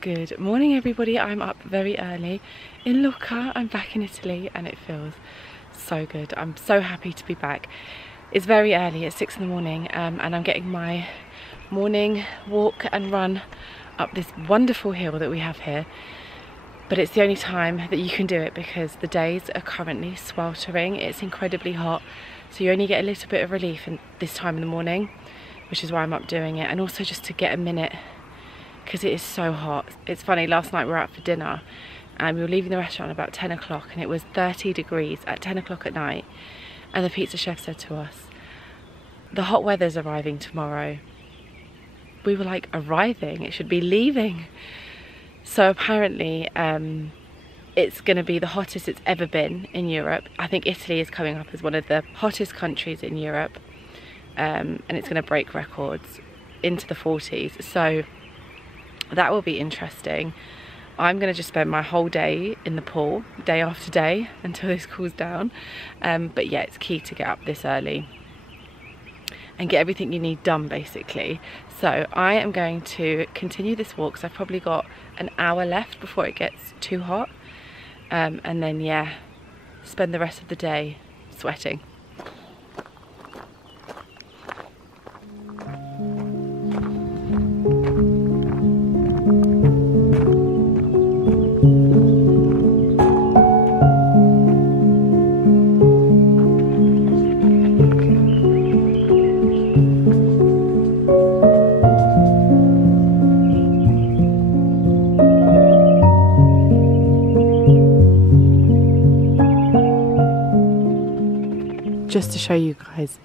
Good morning everybody, I'm up very early in Lucca. I'm back in Italy and it feels so good. I'm so happy to be back. It's very early, it's 6 in the morning and I'm getting my morning walk and run up this wonderful hill that we have here. But it's the only time that you can do it because the days are currently sweltering. It's incredibly hot, so you only get a little bit of relief in this time in the morning, which is why I'm up doing it, and also just to get a minute because it is so hot. It's funny, last night we were out for dinner and we were leaving the restaurant about 10 o'clock and it was 30 degrees at 10 o'clock at night, and the pizza chef said to us, the hot weather's arriving tomorrow. We were like, arriving? It should be leaving. So apparently it's going to be the hottest it's ever been in Europe. I think Italy is coming up as one of the hottest countries in Europe, and it's going to break records into the 40s. So that will be interesting. I'm going to just spend my whole day in the pool, day after day, until this cools down. But yeah, it's key to get up this early and get everything you need done, basically. So I am going to continue this walk, because I've probably got an hour left before it gets too hot. And then, yeah, spend the rest of the day sweating. Just to show you guys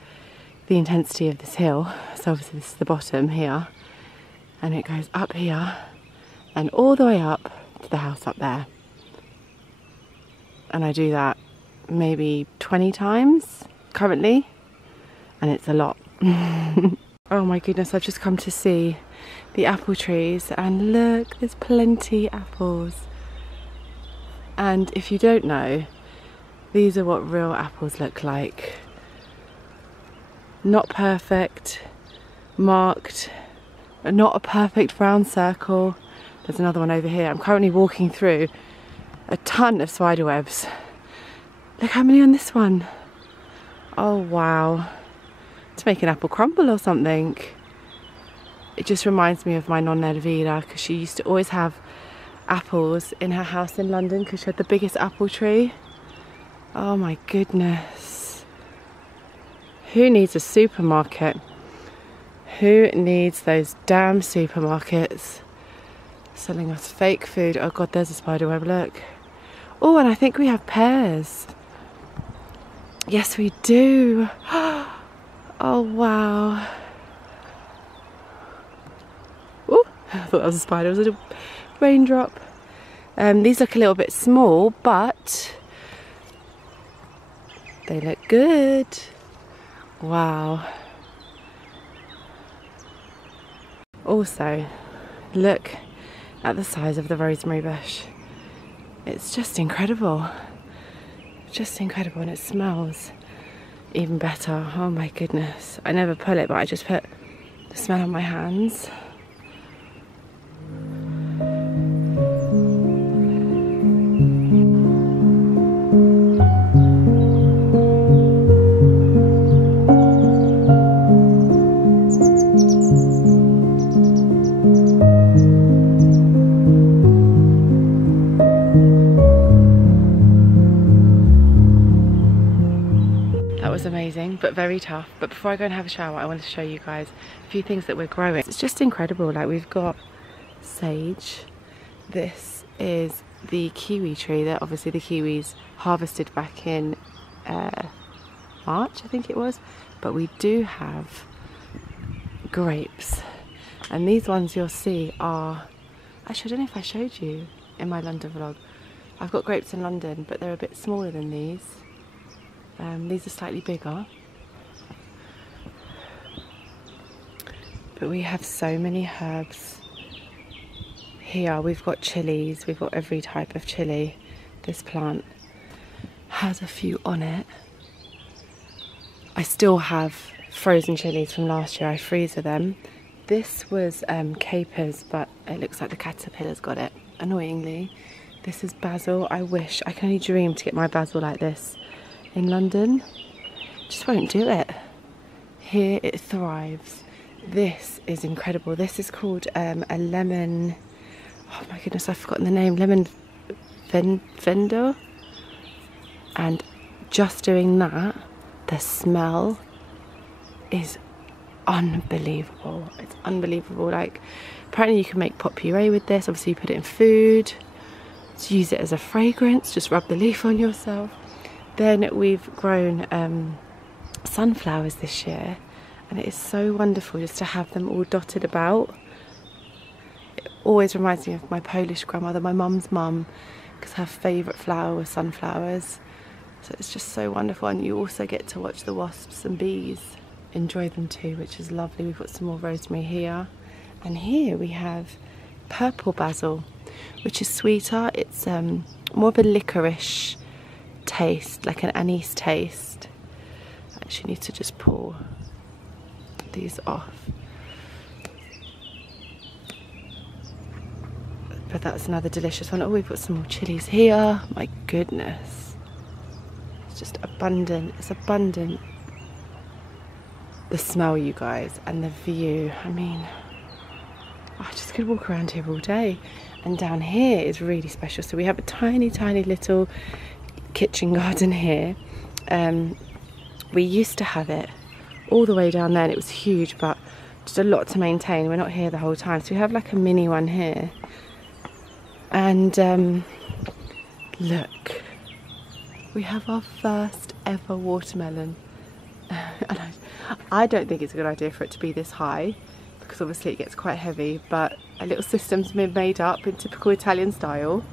the intensity of this hill, so obviously this is the bottom here, and it goes up here and all the way up to the house up there. And I do that maybe 20 times currently, and it's a lot. Oh my goodness, I've just come to see the apple trees, and look, there's plenty apples. And if you don't know, these are what real apples look like. Not perfect, marked, not a perfect round circle. There's another one over here. I'm currently walking through a ton of spider webs. Look how many on this one. Oh wow. To make an apple crumble or something. It just reminds me of my nonna Elvira, because she used to always have apples in her house in London because she had the biggest apple tree. Oh my goodness. Who needs a supermarket? Who needs those damn supermarkets selling us fake food? Oh god, there's a spider web, look. Oh, and I think we have pears. Yes, we do. Oh wow. Oh, I thought that was a spider. It was a raindrop. These look a little bit small, but they look good. Wow. Also, look at the size of the rosemary bush. It's just incredible. Just incredible, and it smells even better. Oh my goodness. I never pull it, but I just put the smell on my hands. Amazing, but very tough. But before I go and have a shower, I wanted to show you guys a few things that we're growing. It's just incredible. Like, we've got sage. This is the kiwi tree that obviously the kiwis harvested back in March, I think it was. But we do have grapes, and these ones you'll see are, actually I don't know if I showed you in my London vlog. I've got grapes in London, but they're a bit smaller than these. These are slightly bigger, but we have so many herbs here. We've got chilies, we've got every type of chili. This plant has a few on it. I still have frozen chilies from last year. I freezer them This was capers, but it looks like the caterpillar's got it, annoyingly. This is basil. I can only dream to get my basil like this in London. Just won't do it. Here it thrives. This is incredible. This is called a lemon, oh my goodness, I've forgotten the name, lemon fender. And just doing that, the smell is unbelievable. It's unbelievable. Like, apparently you can make pot puree with this. Obviously you put it in food, to use it as a fragrance, just rub the leaf on yourself. Then we've grown sunflowers this year, and it is so wonderful just to have them all dotted about. It always reminds me of my Polish grandmother, my mum's mum, because her favourite flower was sunflowers. So it's just so wonderful, and you also get to watch the wasps and bees enjoy them too, which is lovely. We've got some more rosemary here, and here we have purple basil, which is sweeter. It's more of a licorice taste, like an anise taste. I actually need to just pull these off. But that's another delicious one. Oh, we've got some more chilies here. My goodness. It's just abundant. It's abundant. The smell, you guys, and the view. I mean, I just could walk around here all day. And down here is really special. So we have a tiny, tiny little kitchen garden here. We used to have it all the way down there, and it was huge, but just a lot to maintain. We're not here the whole time. So we have like a mini one here. And look, we have our first ever watermelon. And I don't think it's a good idea for it to be this high, because obviously it gets quite heavy, but a little system's been made up in typical Italian style.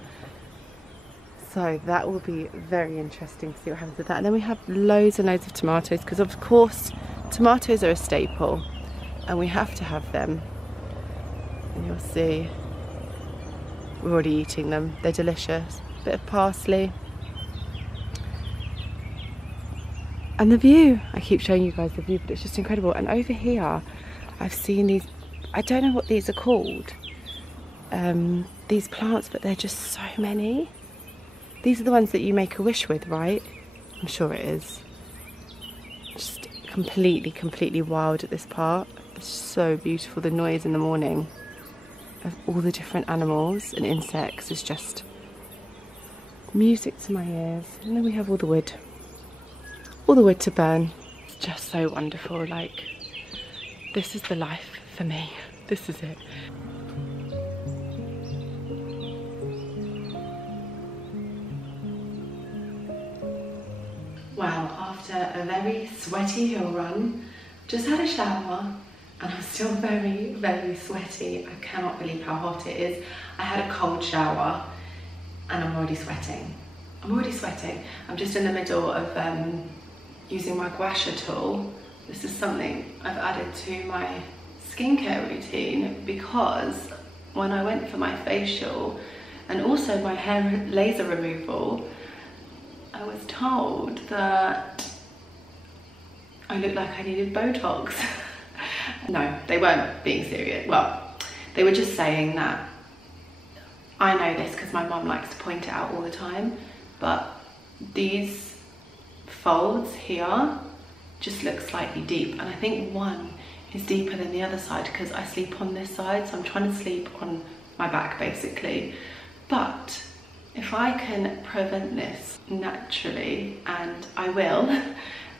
So that will be very interesting to see what happens with that. And then we have loads and loads of tomatoes, because of course tomatoes are a staple and we have to have them. And you'll see, we're already eating them. They're delicious. A bit of parsley. And the view, I keep showing you guys the view, but it's just incredible. And over here, I've seen these, I don't know what these are called, these plants, but they're just so many. These are the ones that you make a wish with, right? I'm sure it is. Just completely, completely wild at this part. It's so beautiful. The noise in the morning of all the different animals and insects is just music to my ears. And then we have all the wood to burn. It's just so wonderful. Like, this is the life for me. This is it. Well, after a very sweaty hill run, just had a shower, and I'm still very, very sweaty. I cannot believe how hot it is. I had a cold shower and I'm already sweating. I'm just in the middle of using my gua sha tool. This is something I've added to my skincare routine, because when I went for my facial and also my hair laser removal, I was told that I looked like I needed Botox. No, they weren't being serious. Well, they were just saying that. I know this because my mum likes to point it out all the time, but these folds here just look slightly deep, and I think one is deeper than the other side because I sleep on this side, so I'm trying to sleep on my back basically. But if I can prevent this naturally, and I will,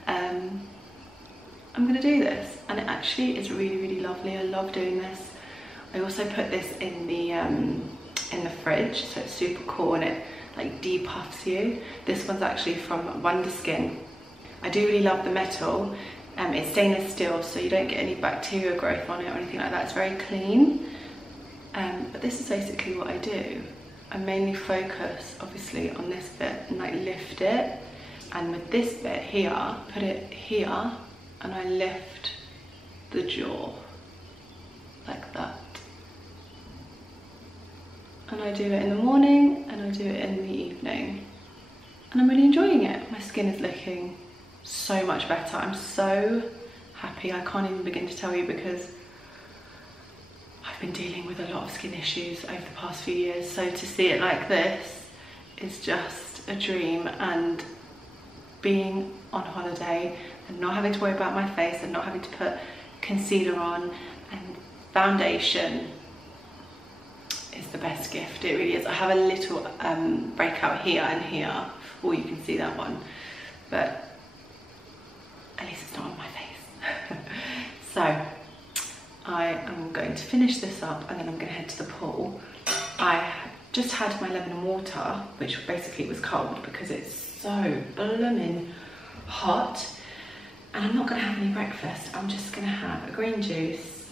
I'm gonna do this, and it actually is really, really lovely. I love doing this. I also put this in the fridge, so it's super cool and it like depuffs you. This one's actually from Wonder Skin. I do really love the metal. It's stainless steel, so you don't get any bacteria growth on it or anything like that. It's very clean. But this is basically what I do. I mainly focus obviously on this bit and like lift it, and with this bit here, put it here, and I lift the jaw like that. And I do it in the morning and I do it in the evening, and I'm really enjoying it. My skin is looking so much better. I'm so happy. I can't even begin to tell you, because I've been dealing with a lot of skin issues over the past few years, so to see it like this is just a dream. And being on holiday and not having to worry about my face and not having to put concealer on and foundation is the best gift. It really is. I have a little breakout here and here, or you can see that one, but at least it's not on my face. So I am going to finish this up and then I'm going to head to the pool. I just had my lemon and water, which basically was cold because it's so blooming hot, and I'm not going to have any breakfast. I'm just going to have a green juice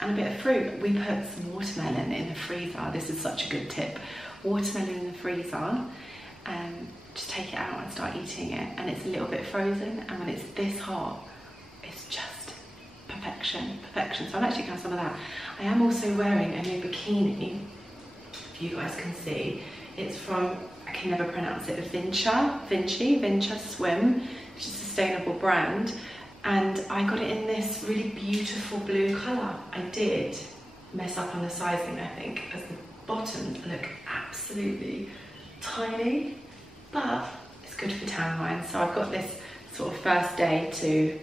and a bit of fruit. We put some watermelon in the freezer. This is such a good tip. Watermelon in the freezer, just take it out and start eating it, and it's a little bit frozen, and when it's this hot, it's just perfection, perfection. So I'm actually going to have some of that. I am also wearing a new bikini, if you guys can see. It's from, I can never pronounce it, Vinci Swim. It's a sustainable brand, and I got it in this really beautiful blue colour. I did mess up on the sizing, I think, as the bottoms look absolutely tiny, but it's good for tan lines. So I've got this sort of first day to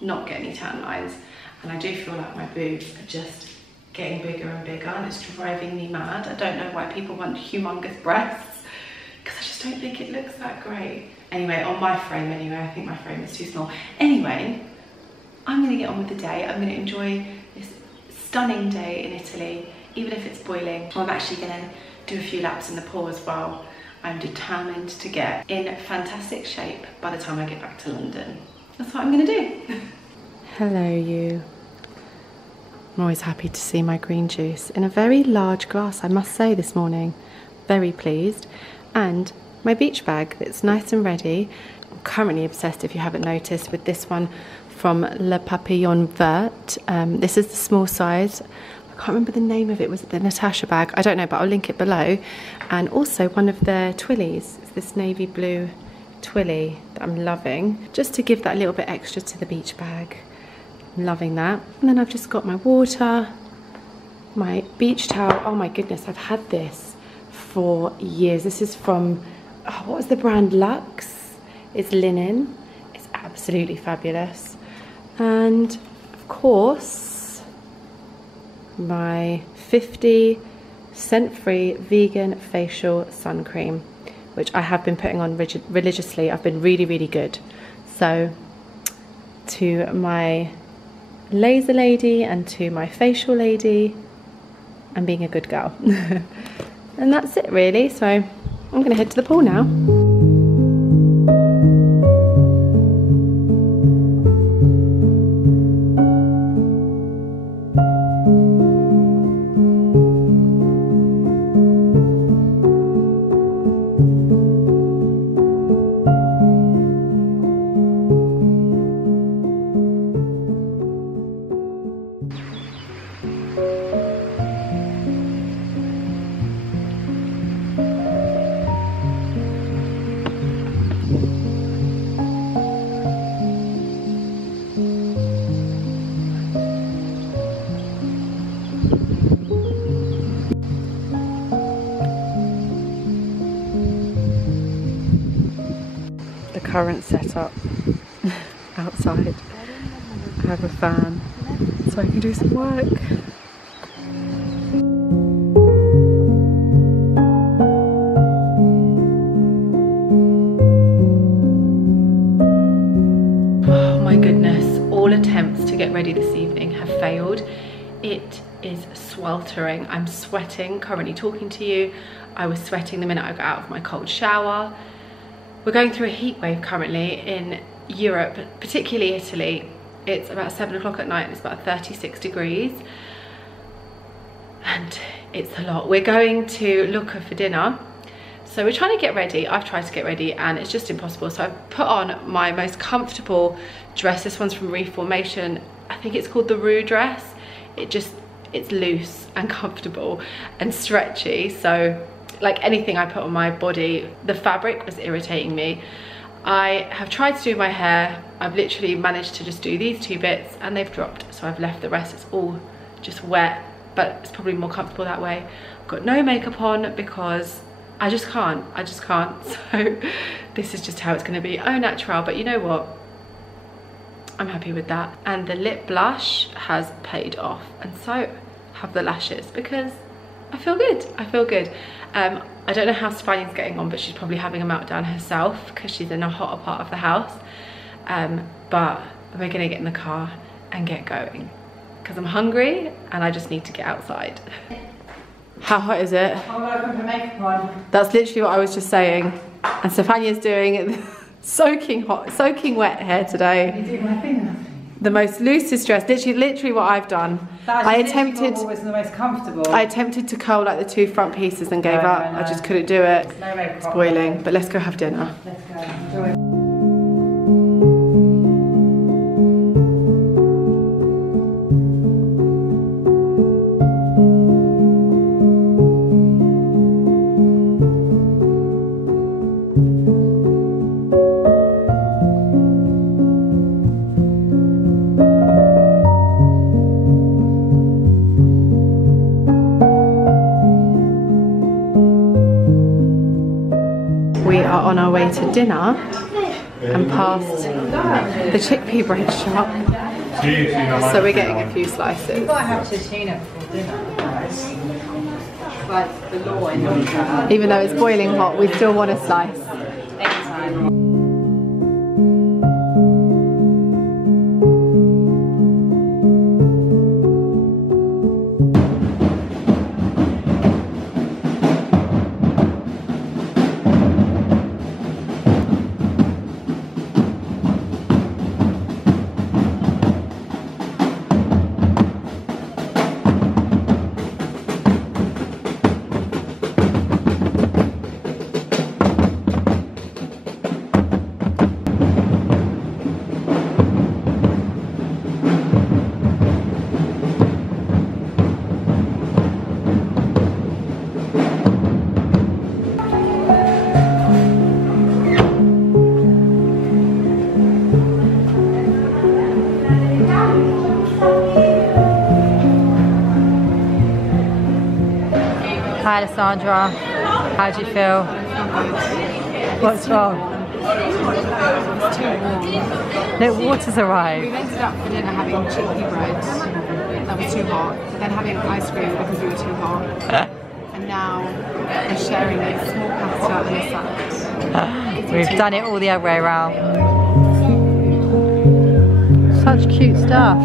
not get any tan lines, and I do feel like my boobs are just getting bigger and bigger, and it's driving me mad. I don't know why people want humongous breasts, because I just don't think it looks that great. Anyway, on my frame anyway, I think my frame is too small. Anyway, I'm gonna get on with the day. I'm gonna enjoy this stunning day in Italy, even if it's boiling. I'm actually gonna do a few laps in the pool as well. I'm determined to get in fantastic shape by the time I get back to London. That's what I'm gonna do. Hello you. I'm always happy to see my green juice in a very large glass, I must say, this morning. Very pleased. And my beach bag that's nice and ready. I'm currently obsessed, if you haven't noticed, with this one from Le Papillon Vert. This is the small size. I can't remember the name of it. Was it the Natasha bag? I don't know, but I'll link it below. And also one of their Twillies. It's this navy blue Twilly that I'm loving, just to give that little bit extra to the beach bag. I'm loving that. And then I've just got my water, my beach towel. Oh my goodness, I've had this for years. This is from, oh, what was the brand? Luxe. It's linen. It's absolutely fabulous. And of course, my 50 scent-free vegan facial sun cream, which I have been putting on religiously. I've been really, really good. So to my laser lady and to my facial lady, I'm being a good girl. And that's it really. So I'm gonna head to the pool now. Current setup outside. I have a fan so I can do some work. Oh my goodness, all attempts to get ready this evening have failed. It is sweltering. I'm sweating currently talking to you. I was sweating the minute I got out of my cold shower. We're going through a heat wave currently in Europe, particularly Italy. It's about 7 o'clock at night and it's about 36 degrees. And it's a lot. We're going to Lucca for dinner. So we're trying to get ready. I've tried to get ready and it's just impossible. So I've put on my most comfortable dress. This one's from Reformation. I think it's called the Rue dress. It's loose and comfortable and stretchy. So like anything I put on my body, the fabric was irritating me. I have tried to do my hair. I've literally managed to just do these 2 bits and they've dropped. So I've left the rest, it's all just wet but it's probably more comfortable that way. I've got no makeup on because I just can't. So this is just how it's gonna be, au natural, but you know what? I'm happy with that. And the lip blush has paid off, and so have the lashes, because I feel good. I don't know how Stefania's getting on, but she's probably having a meltdown herself because she's in a hotter part of the house. But we're gonna get in the car and get going because I'm hungry and I just need to get outside. How hot is it? I'm gonna put my makeup on. That's literally what I was just saying. And Stefania's doing it soaking wet hair today. You do my finger. The most loosest dress, literally what I've done. I attempted what was the most comfortable. I attempted to curl like the 2 front pieces and gave up. I just couldn't do it. No makeup. It's boiling, but let's go have dinner. Let's go. Enjoy. On our way to dinner and past the chickpea bread shop, so we're getting a few slices. You've got to have tocino for dinner, guys. Like the law in Lucca. Even though it's boiling hot, we still want a slice. Anytime. Hi Alessandra, how do you feel? What's wrong? It's too warm. No, water's arrived. We ended up for dinner having chickpea bread that was too hot, but then having ice cream because we were too hot. And now we're sharing a small pasta and a salad. We've done it all the other way around. Such cute stuff.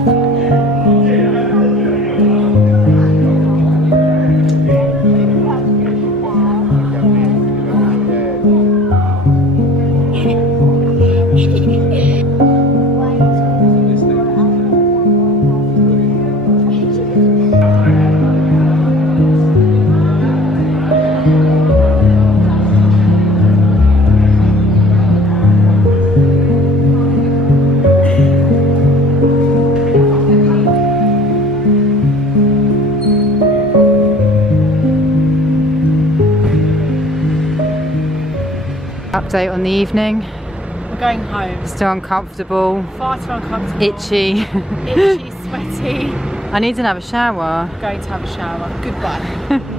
Update on the evening. We're going home. Still uncomfortable. Far too uncomfortable. Itchy. Itchy, sweaty. I need another shower. Going to have a shower. Goodbye.